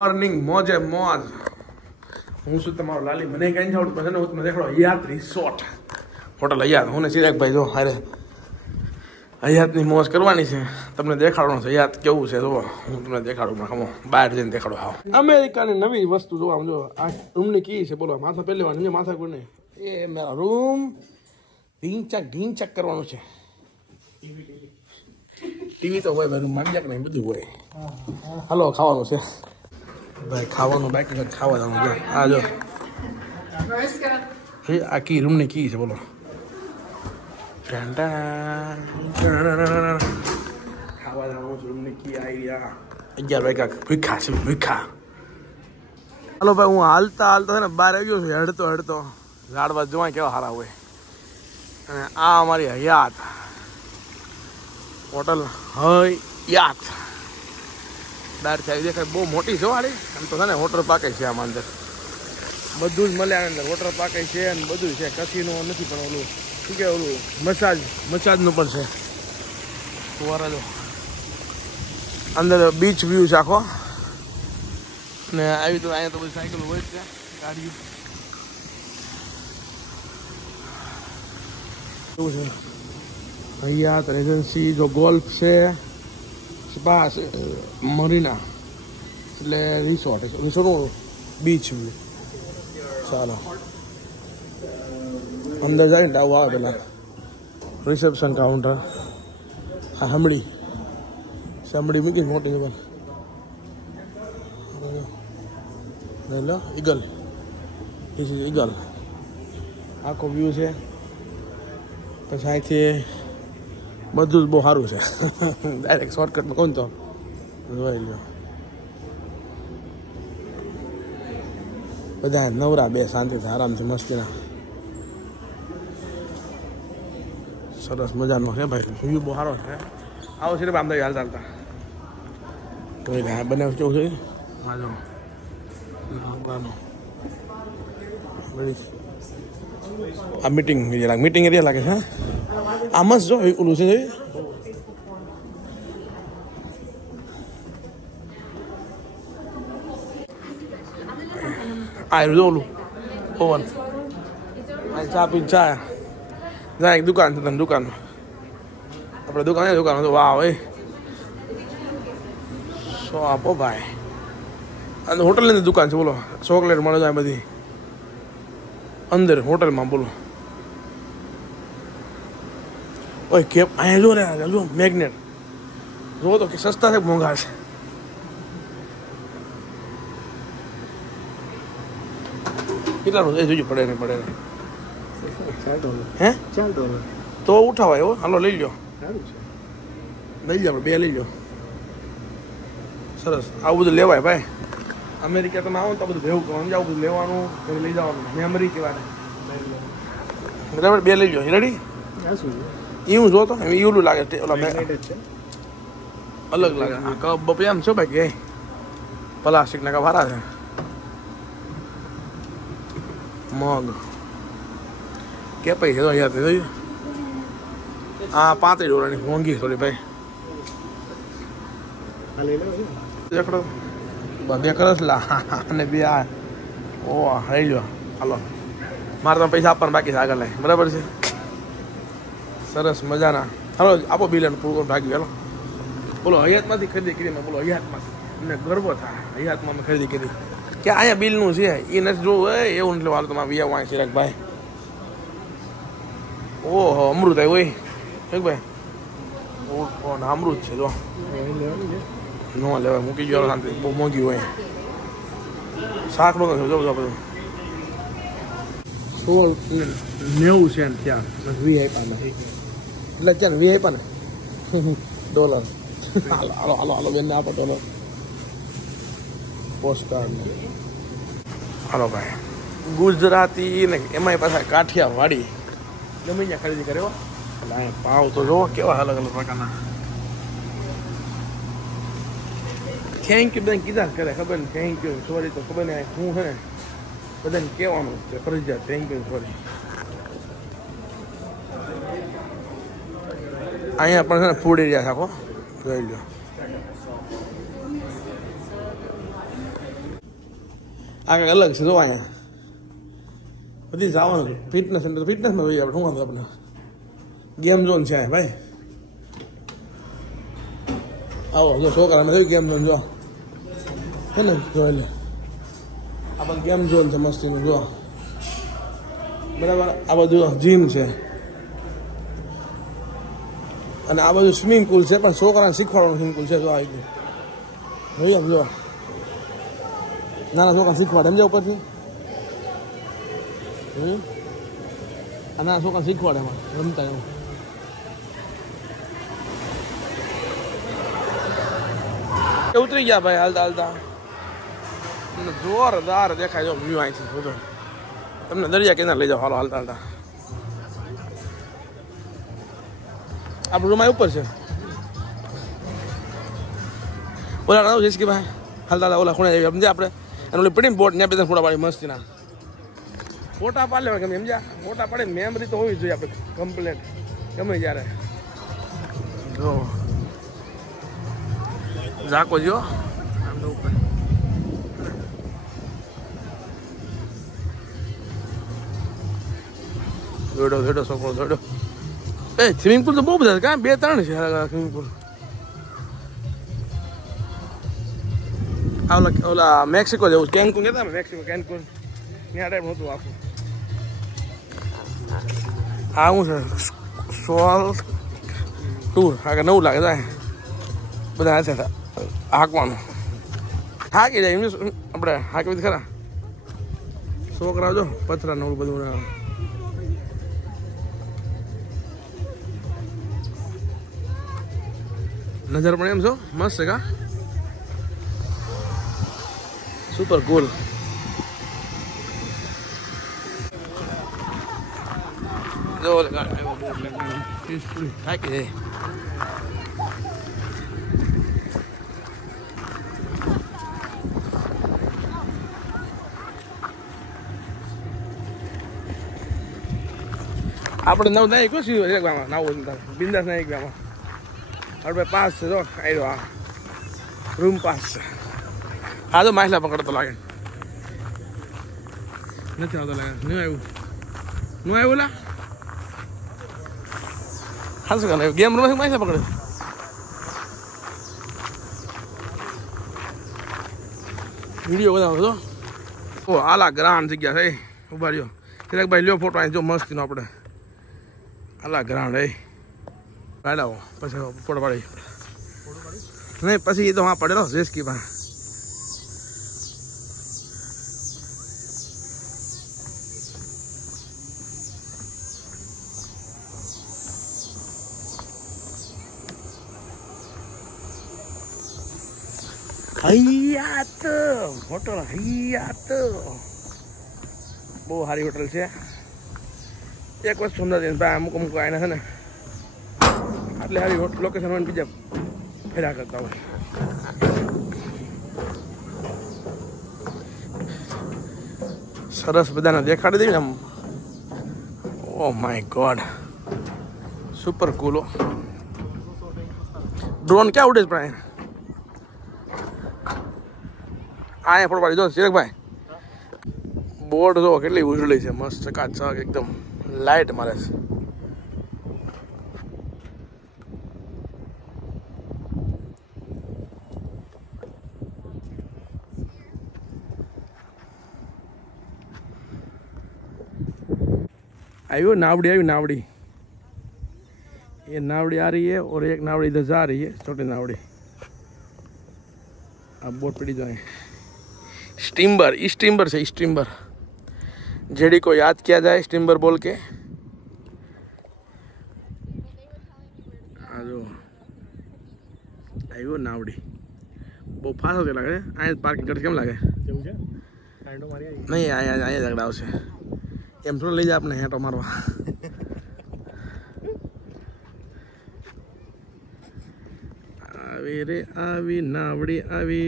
મોર્નિંગ મોજે મોજ. હું શું તમારો લાલી મને કઈ આવડતું પછી હું તમને દેખાડો હયાત રિસોર્ટ હોટલ હયાત. હું ને ચિરાગભાઈ જો હારે હયાતની મોજ કરવાની છે. તમને દેખાડવાનું છે હયાત કેવું છે. જો હું તમને દેખાડું ખમો બહાર જઈને દેખાડો. હા અમેરિકાની નવી વસ્તુ જોવા જો આ રૂમની કી છે. બોલો માથા પહેલી વાર માથા કોઈ નહીં. એ મારા રૂમ ઢીંચક કરવાનું છે. ટીવી તો હોય ભાઈ રૂમમાં બીજા કે નહીં બધું હોય. હાલો ખાવાનું છે ભાઈ. ખાવાનું બાકી ખાવા જવાનું છે. આ જો આ કી રૂમની કી છે. બોલો ખાવા જવાનું છે. રૂમની કી આઈડિયા 11 વાગ્યા ભૂખા છે ભૂખા. હાલો ભાઈ હું હાલતા છે ને બહાર આવ્યો છું. હડતો ઝાડવા જોવા કેવા સારા હોય. અને આ અમારી હયાત હોટલ હયાત બહારથી આવી દેખાય બહુ મોટી છે વાળી. આમ તો છે ને વોટર પાર્ક છે આમાં અંદર બધું જ મળે. આની અંદર વોટર પાર્ક છે અને બધું છે. કસીનો નથી પણ ઓલું શું કે ઓલું મસાજનું પણ છે. ફુવારા જો અંદર બીચ વ્યૂ છે આખો. અને આવી તો અહીંયા તો બધી સાયકલ હોય જ છે ગાડીઓ. એવું છે હયાત રેજન્સી. જો ગોલ્ફ છે સ્પા છે મરીના એટલે રિસોર્ટ બીચ વ્યૂ. ચાલો અંદર જાય ને આવું આવે પેલા રિસેપ્શન કાઉન્ટર. હા સાંભળી મૂકી મોટી ખબર લો ઈગલ. This is eagle. આખો વ્યૂ છે. પછી અહીંથી બધું જ બહુ સારું છે. ડાયરેક્ટ શોર્ટકટમાં કોણ તો જોઈ લો. બધા નવરા બે શાંતિથી આરામથી મસ્તીના સરસ મજાનો છે ભાઈ. વ્યૂ બહુ સારો છે. આવો છે ને આમ હાલ ચાલતા તો બનાવ કેવું છે. વાંધો આ મીટિંગ એરિયા લાગે છે. આ મસ્ત જો ઓલું છે આ જો ઓલું ઓવન. ચા પી ચા જાય એક દુકાન છે. તમે દુકાનમાં આપણે દુકાન તો વાહ ભાઈ સો આપો ભાઈ. અને હોટલની દુકાન છે. બોલો ચોકલેટ મળે જાય બધી અંદર હોટલમાં. બોલો ઓય કેપ અહીંયા જો ને જો મેગ્નેટ જો તો કે સસ્તા છે મોંઘા છે. કેટલાનું એ જોજો પડે નહીં હે $4 તો ઉઠાવાય એવો. હાલો લઈ લો લઈ જાઓ. 2 લઈ લો. સરસ આવું બધું લેવાય ભાઈ. અમેરિકા તમે આવો ને તો બધું ભેવું કરવાનું. આવું બધું લેવાનું પછી લઈ જવાનું. મેમરી કહેવાય બરાબર. 2 લઈ લો. રેડી એવું જો તો એવું લાગે. ઓલા અલગ લાગે. કપ બપ એમ છે ભાઈ કે પ્લાસ્ટિકના કપ હારા છે. મગ કે પૈસા તો અહીંયા જોયું. હા $35 મોંઘી થોડી ભાઈ. દેખડો 2 કરસલા અને 2 આ ઓ લઈ લો. હાલો મારે તમે પૈસા આપવાના બાકી છે આગળ લઈ. બરાબર છે સરસ મજાના. હાલો આપો બિલ અને પૂરું ભાગી. હાલો બોલો હયાતમાંથી ખરીદી કરી. બોલો હયાતમાંથી અમને ગર્વ થાય. હયાતમાં અમે ખરીદી કરી. કે અહીંયા બિલનું છે એ નથી જોવું એવું નથી. હાલો તમારે વિયા વાંચ ચિરાગભાઈ. ઓહો અમૃત આવ્યું હોય ભાઈ. અમૃત છે જો ન લેવાય. મૂકી ગયો શાંતિ. બહુ મોંઘી હોય. શાકનો નથી જો બધું 16.90 છે ત્યાં વી આપ્યા નથી. એટલે ક્યાં વી આપ્યા ને $. હાલો બેન આપો $. પોસ્ટકાર્ડ હાલો ભાઈ. ગુજરાતી ને એમાંય પાછા કાઠિયાવાડી ગમે ત્યાં ખરીદી કર્યો. એટલે અહીંયા ભાવ તો જોવો કેવા અલગ અલગ પ્રકારના. થેન્ક યુ બધાને કીધા કરે ખબર ને. થેન્ક યુ સોરી તો ખબર ને હું હે બધાને કહેવાનું છે ફરજિયાત. Thank you sorry. અહીંયા પણ છે ને ફૂડ એરિયા આખો જોઈ લો. આ કંઈક અલગ છે જો અહીંયા બધી જવાનું ફિટનેસ સેન્ટર ફિટનેસમાં જોઈએ આપણે શું આપણે ગેમ ઝોન છે ભાઈ આવો જો છોકરાને થયું ગેમ ઝોન જો હે ને જો એટલે આ પણ ગેમ ઝોન છે મસ્તીનું જો બરાબર આ બધું જીમ છે અને આ બધું સ્વિમિંગ પુલ છે પણ છોકરાને શીખવાડવાનું સ્વિમિંગ પુલ છે જો આ રીતે જોઈએ જો નાના છોકરા શીખવાડે સમજાવ ઉપરથી આ નાના છોકરા શીખવાડે એમાં રમતા એમાં ઉતરી ગયા ભાઈ હાલતા હાલતા જોરદાર દેખાય જો વ્યૂ અહીંથી બધો તમને દરિયા કિનારે લઈ જાઓ હાલો હાલતા હાલતા આપણું રૂમ ઉપર છે ઓલા ના જઈશ કે ભાઈ હાલતા હાલતા ઓલા ખૂણે સમજે આપણે અને ઓલી પડીને બોટ ત્યાં બે ફોટા પાડી મસ્તીના ફોટા પાડી લેવા ગમે સમજ્યા ફોટા પાડે મેમરી તો હોવી જોઈએ આપણે કમ્પ્લેટ ગમે જ્યારે જો ઝાકો જો ઉપર દોડો છોકરો દોડો એ સ્વિમિંગ પુલ તો બહુ બધા કાં 2-3 છે સ્વિમિંગ પુલ ઓલા મેક્સિકો જેવું કેન્કુન કહેતા ને મેક્સિકો કેન્કુન ત્યાં ટાઈપ નહોતું આખું હા શું છે સોલ ટૂર આગળ નવું લાગે જાય બધા હાથે હાંકવાનું હાંકી જાય એમને આપણે હાંકવી ખરા છોકરા જો પથરા નવું બધું નજર પણ એમ છો મસ્ત છે કા સુપર કુલ જો થાકી જાય આપણે નવ ના એક ગામમાં નાવું બિંદાસ ના એક ગામમાં આપણે પાસ છે જો આવ્યો આ રૂમ પાસ છે હા તો માછલા પકડતો લાગે નથી આવતો લાગે નહીં આવ્યું લા હા શું કરે ગેમ રમે માછલા પકડે વિડીયો બનાવો તો ઓ આલા ગ્રાન્ડ જગ્યા છે ઉભા રહ્યો એટલે ભાઈ લ્યો ફોટો અહીં જો મસ્તીનો આપણે આલા ગ્રાન્ડ પાડાવો પછી ફોટો પાડી નહીં પછી એ તો હા પડેલો રેસ્કી માં હૈયાત હોટલ હૈયાત બહુ સારી હોટલ છે એક વસ્તુ સમજાતી ભાઈ અમુક આના છે ને આટલી સારી લોકેશન હોય બીજા ફેરા કરતા હોય સરસ બધાને દેખાડી દઈએ ને આમ ઓ માય ગોડ સુપર કૂલો ડ્રોન ક્યાં ઉડે છે પણ અહીંયા ફોટો પાડી જો ચિરકભાઈ બોર્ડ જો કેટલી ઉજળી છે મસ્ત ચકાચક એકદમ લાઇટ મારે છે आयो नावड़ी आई नावड़ी ये नावड़ी आ रही है और एक नावड़ी इधर जा रही है छोटी नावड़ी अब बोट पड़ी जाए स्टीमर स्टीमर से स्टीमर जेडी को याद किया जाए स्टीमर बोल के आजो आयो नावड़ी बहुत फास्ट होके लगे आए पार्किंग करके केम लगे नहीं आया आया झगड़ा से एम थोड़ा ले जा अपने हेटो मारवा आवी रे आवी नावड़ी आवी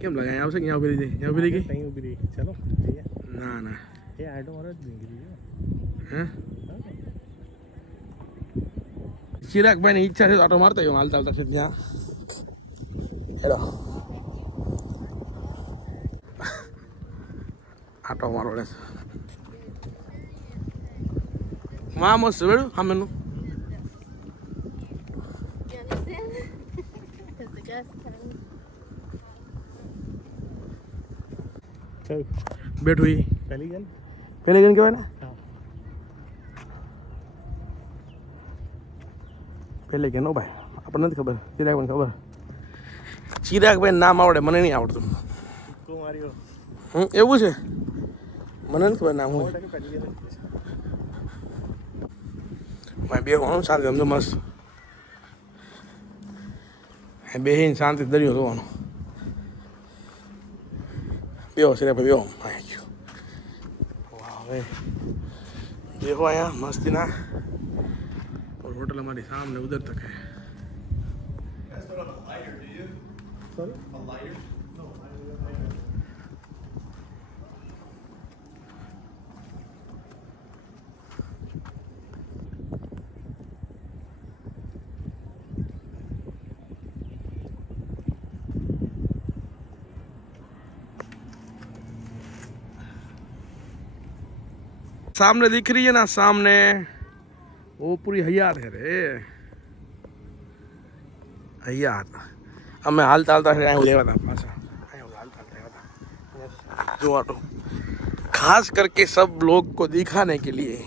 केम लगा यहाँ से यहाँ उभी रही यहाँ उभी रही कहीं उभी रही चलो ना ना ये आटो मारो हैं चिराग भाई ने इच्छा से ऑटो मारता हूँ हालता हालता से यहाँ હેલો આટો મારો રે માં મસ્ત વેડું સામેનું બેઠું ઈ પેલી ગન કહેવાય ને પેલે કે નો ભાઈ આપણને નથી ખબર ચિરાગ મને ખબર ચિરાગભાઈ નામ આવડે મને નહીં આવડતું એવું છે મને નથી ખબર નામ હું ભાઈ બે હોવાનું શાંતિ સમજો મસ્ત બેહીને શાંતિ દરિયો જોવાનો બેહો સિરે ભાઈ બેહો વાહ હવે બેહો અહીંયા મસ્તીના होटल हमारे सामने उधर तक है सामने दिख रही है ना सामने वो पूरी हयात है रे हयात हमें हालता हालता लेवा था पासा जो ऑटो खास करके सब लोग को दिखाने के लिए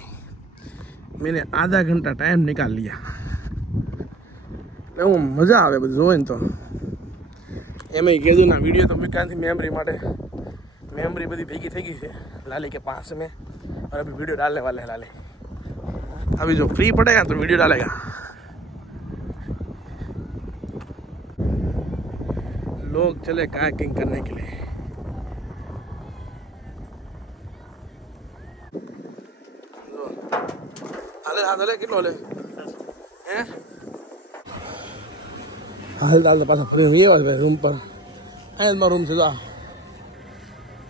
मैंने आधा घंटा टाइम निकाल लिया वो मजा आवे બધું જોઈને તો એમે કીધું ના વિડિયો તો મેકાનથી मेमोरी बड़ी भेगी થઈ ગઈ છે लाले के पास में और अभी वीडियो डालने वाले हैं लाले अभी जो फ्री पड़ेगा तो वीडियो डालेगा लोग चले कायाकिंग करने के लिए हाल कितना ले हैं हाल डाल दे पास फ्री हुई है रूम पर आए रूम से जा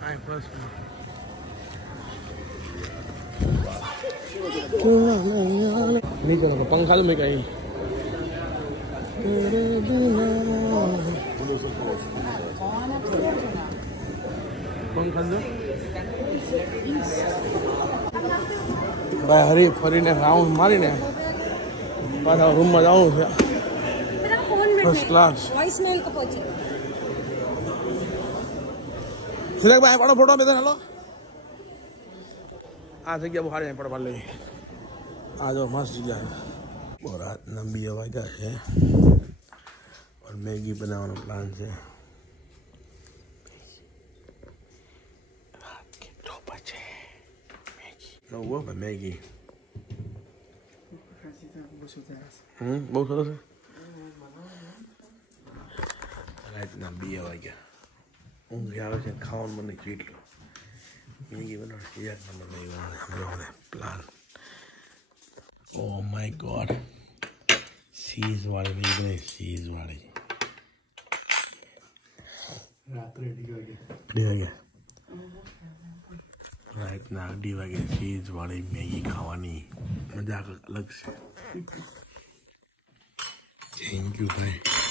आए प्लस नीचे ना पंखा में कहीं पंखा दो भाई हरी फरी ने राउंड मारी ने पाछा रूम में जाऊँ फर्स्ट क्लास सिलेक्ट भाई पड़ो फोटो में हेलो आ जगह बुखार पड़ पा ले आ जाओ मस्त जगह है और रात लंबी हवा का है और मैगी बनाने प्लान से रात के 2 बजे मैगी लो वो मैगी बहुत सरस है रात लंबी हवा का ઊંઘ આવે છે ખાવાનું મને કેટલું મેગી બનાવવાની 1 નંબર મેગી બનાવવાની हम लोगों ने plan oh my God sees वाली मैगी नहीं सीज वाली रात्रे डी रात ना डी वागे सीज वाली मैगी खावानी मजा अलग से थैंक यू भाई